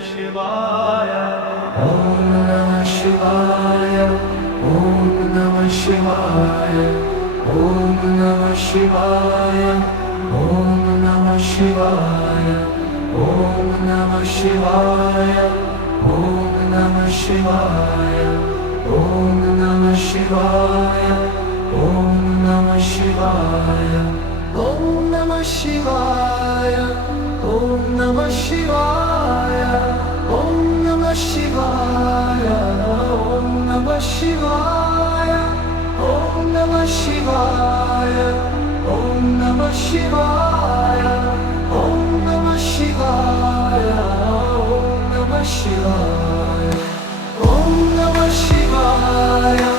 शिवाय Om Namah Shivaya. Om Namah Shivaya. Om Namah Shivaya. Om Namah Shivaya. Om Namah Shivaya. Om Namah Shivaya. Om Namah Shivaya. Om Namah Shivaya. Om Namah Shivaya. Om Namah Shivaya. Om Namah Shivaya. Om Namah Shivaya. Om Namah Shivaya. Om Namah Shivaya. Om Namah Shivaya. Om Namah Shivaya. Om Namah Shivaya.